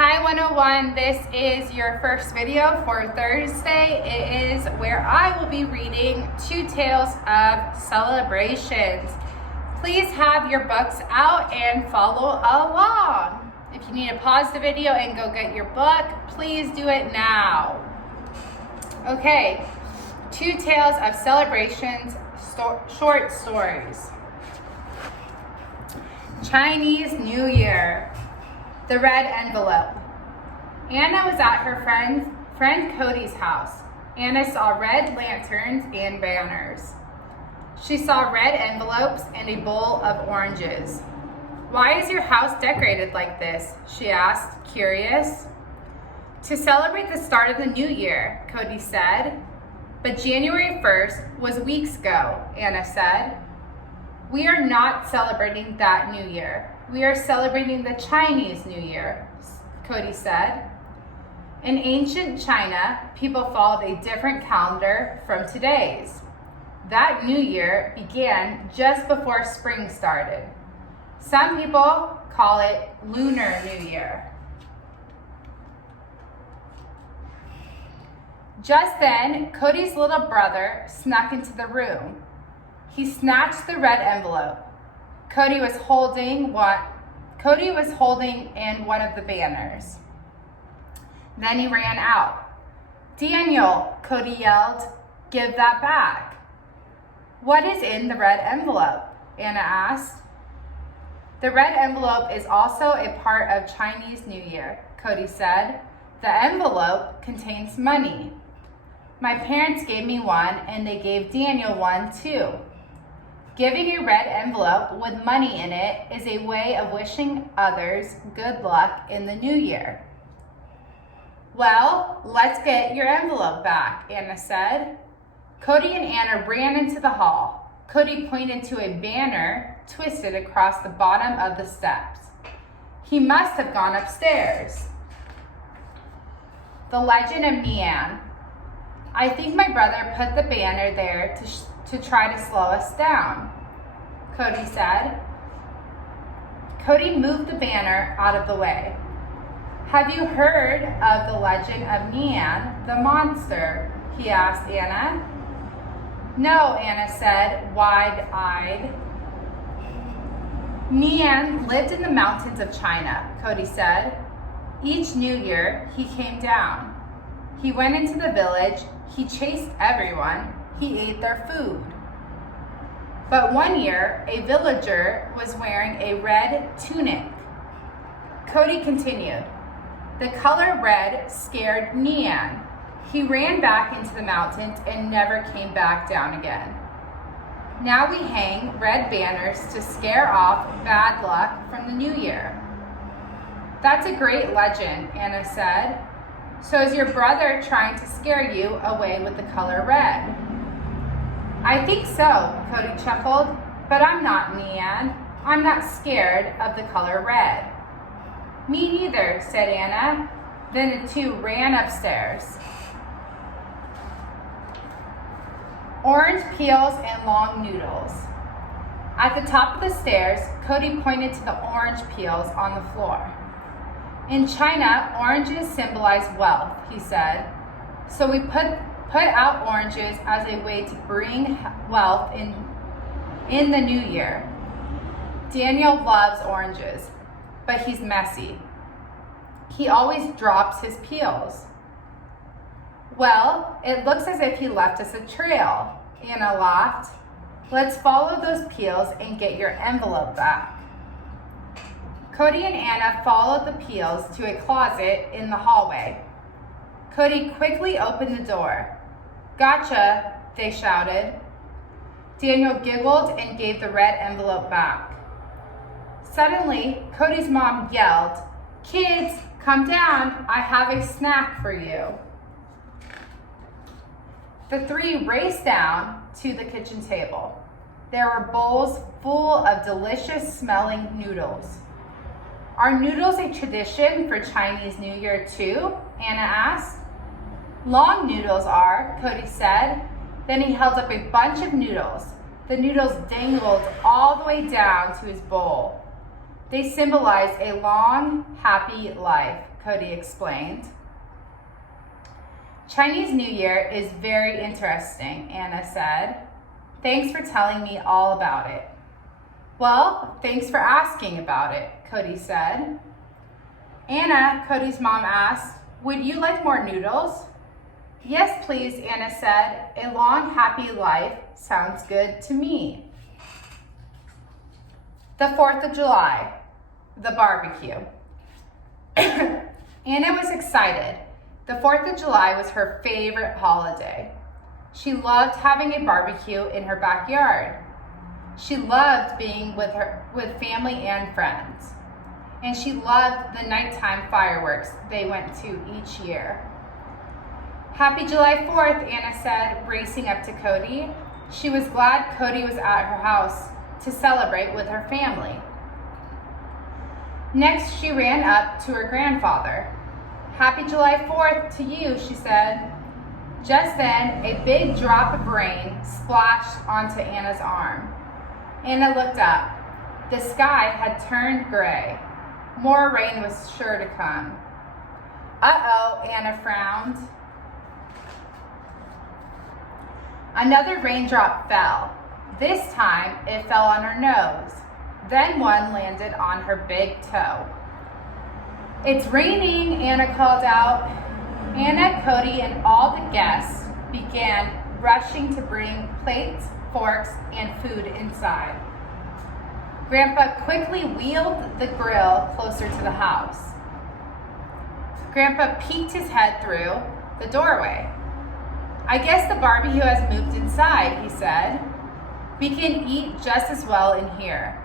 Hi 101, this is your first video for Thursday. It is where I will be reading Two Tales of Celebrations. Please have your books out and follow along. If you need to pause the video and go get your book, please do it now. Okay, Two Tales of Celebrations short stories. Chinese New Year. The red envelope. Anna was at her friend Cody's house. Anna saw red lanterns and banners. She saw red envelopes and a bowl of oranges. "Why is your house decorated like this?" she asked, curious. "To celebrate the start of the new year," Cody said. "But January 1st was weeks ago," Anna said. "We are not celebrating that new year. We are celebrating the Chinese New Year," Cody said. In ancient China, people followed a different calendar from today's. That new year began just before spring started. Some people call it Lunar New Year. Just then, Cody's little brother snuck into the room. He snatched the red envelope. Cody was holding in one of the banners. Then he ran out. "Daniel," Cody yelled, "give that back." "What is in the red envelope?" Anna asked. "The red envelope is also a part of Chinese New Year," Cody said. "The envelope contains money. My parents gave me one and they gave Daniel one too. Giving a red envelope with money in it is a way of wishing others good luck in the new year." "Well, let's get your envelope back," Anna said. Cody and Anna ran into the hall. Cody pointed to a banner twisted across the bottom of the steps. He must have gone upstairs. The Legend of Mian. "I think my brother put the banner there to try to slow us down," Cody said. Cody moved the banner out of the way. "Have you heard of the Legend of Mian, the monster?" he asked Anna. "No," Anna said, wide-eyed. "Mian lived in the mountains of China," Cody said. "Each new year, he came down. He went into the village. He chased everyone. He ate their food. But one year, a villager was wearing a red tunic." Cody continued. "The color red scared Mian. He ran back into the mountains and never came back down again. Now we hang red banners to scare off bad luck from the new year." "That's a great legend," Anna said. "So is your brother trying to scare you away with the color red?" "I think so," Cody chuckled, "but I'm not Mian. I'm not scared of the color red." "Me neither," said Anna. Then the two ran upstairs. Orange peels and long noodles. At the top of the stairs, Cody pointed to the orange peels on the floor. "In China, oranges symbolize wealth," he said. "So we put out oranges as a way to bring wealth in the new year. Daniel loves oranges, but he's messy. He always drops his peels." "Well, it looks as if he left us a trail," Anna laughed. "Let's follow those peels and get your envelope back." Cody and Anna followed the peels to a closet in the hallway. Cody quickly opened the door. "Gotcha," they shouted. Daniel giggled and gave the red envelope back. Suddenly, Cody's mom yelled, "Kids, come down, I have a snack for you." The three raced down to the kitchen table. There were bowls full of delicious smelling noodles. "Are noodles a tradition for Chinese New Year too?" Anna asked. "Long noodles are," Cody said. Then he held up a bunch of noodles. The noodles dangled all the way down to his bowl. They symbolize a long, happy life, Cody explained. Chinese New Year is very interesting, Anna said. Thanks for telling me all about it. Well, thanks for asking about it, Cody said. Anna, Cody's mom asked, would you like more noodles? Yes, please, Anna said. A long, happy life sounds good to me. The 4th of July, the barbecue. Anna was excited. The 4th of July was her favorite holiday. She loved having a barbecue in her backyard. She loved being with family and friends. And she loved the nighttime fireworks they went to each year. Happy July 4th, Anna said, racing up to Cody. She was glad Cody was at her house to celebrate with her family. Next, she ran up to her grandfather. Happy July 4th to you, she said. Just then, a big drop of rain splashed onto Anna's arm. Anna looked up. The sky had turned gray. More rain was sure to come. Uh-oh, Anna frowned. Another raindrop fell. This time, it fell on her nose. Then one landed on her big toe. It's raining, Anna called out. Anna, Cody, and all the guests began rushing to bring plates, forks, and food inside. Grandpa quickly wheeled the grill closer to the house. Grandpa peeked his head through the doorway. I guess the barbecue has moved inside, he said. We can eat just as well in here.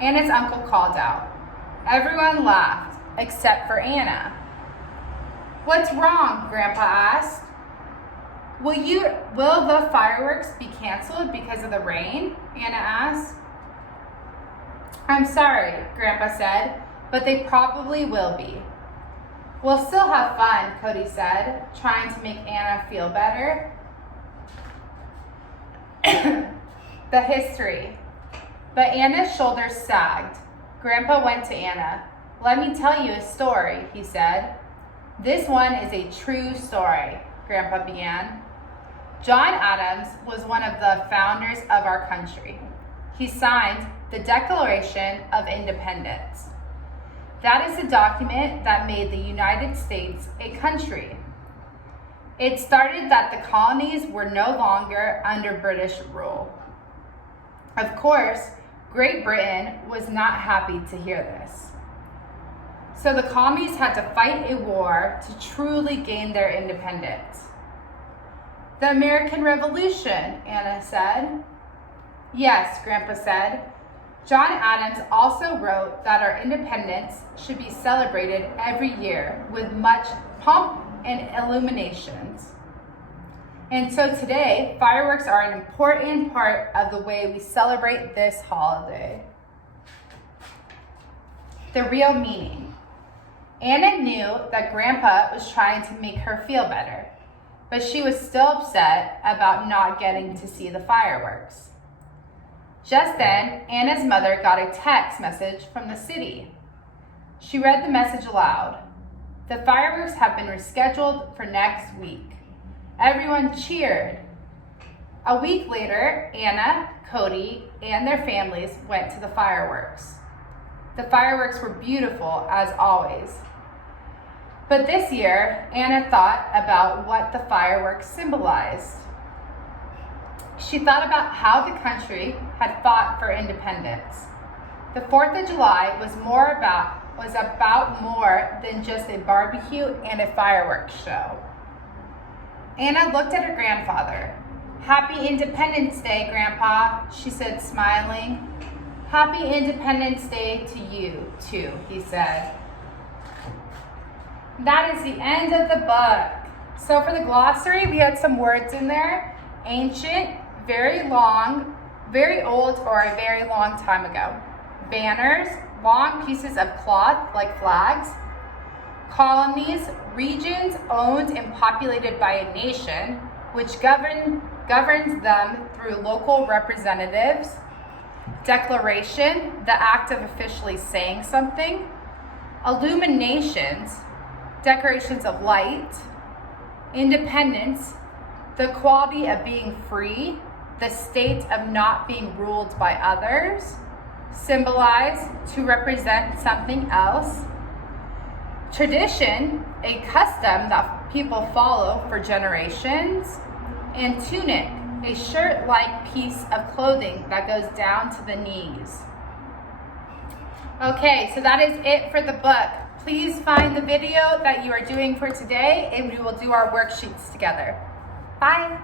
Anna's uncle called out. Everyone laughed, except for Anna. What's wrong? Grandpa asked. Will the fireworks be canceled because of the rain? Anna asked. I'm sorry, Grandpa said, but they probably will be. We'll still have fun, Cody said, trying to make Anna feel better. The history. But Anna's shoulders sagged. Grandpa went to Anna. Let me tell you a story, he said. This one is a true story, Grandpa began. John Adams was one of the founders of our country. He signed the Declaration of Independence. That is the document that made the United States a country. It started that the colonies were no longer under British rule. Of course, Great Britain was not happy to hear this. So the colonies had to fight a war to truly gain their independence. The American Revolution, Anna said. Yes, Grandpa said. John Adams also wrote that our independence should be celebrated every year with much pomp and illuminations. And so today, fireworks are an important part of the way we celebrate this holiday. The real meaning. Anna knew that Grandpa was trying to make her feel better, but she was still upset about not getting to see the fireworks. Just then, Anna's mother got a text message from the city. She read the message aloud. The fireworks have been rescheduled for next week. Everyone cheered. A week later, Anna, Cody, and their families went to the fireworks. The fireworks were beautiful as always. But this year, Anna thought about what the fireworks symbolized. She thought about how the country had fought for independence. The 4th of July was about more than just a barbecue and a fireworks show. Anna looked at her grandfather. Happy Independence Day, Grandpa, she said, smiling. Happy Independence Day to you, too, he said. That is the end of the book. So for the glossary, we had some words in there. Ancient, very long, very old, or a very long time ago. Banners, long pieces of cloth like flags. Colonies, regions owned and populated by a nation, which governs them through local representatives. Declaration, the act of officially saying something. Illuminations, decorations of light. Independence, the quality of being free, the state of not being ruled by others. Symbolize, to represent something else. Tradition, a custom that people follow for generations. And tunic, a shirt-like piece of clothing that goes down to the knees. Okay, so that is it for the book. Please find the video that you are doing for today and we will do our worksheets together. Bye.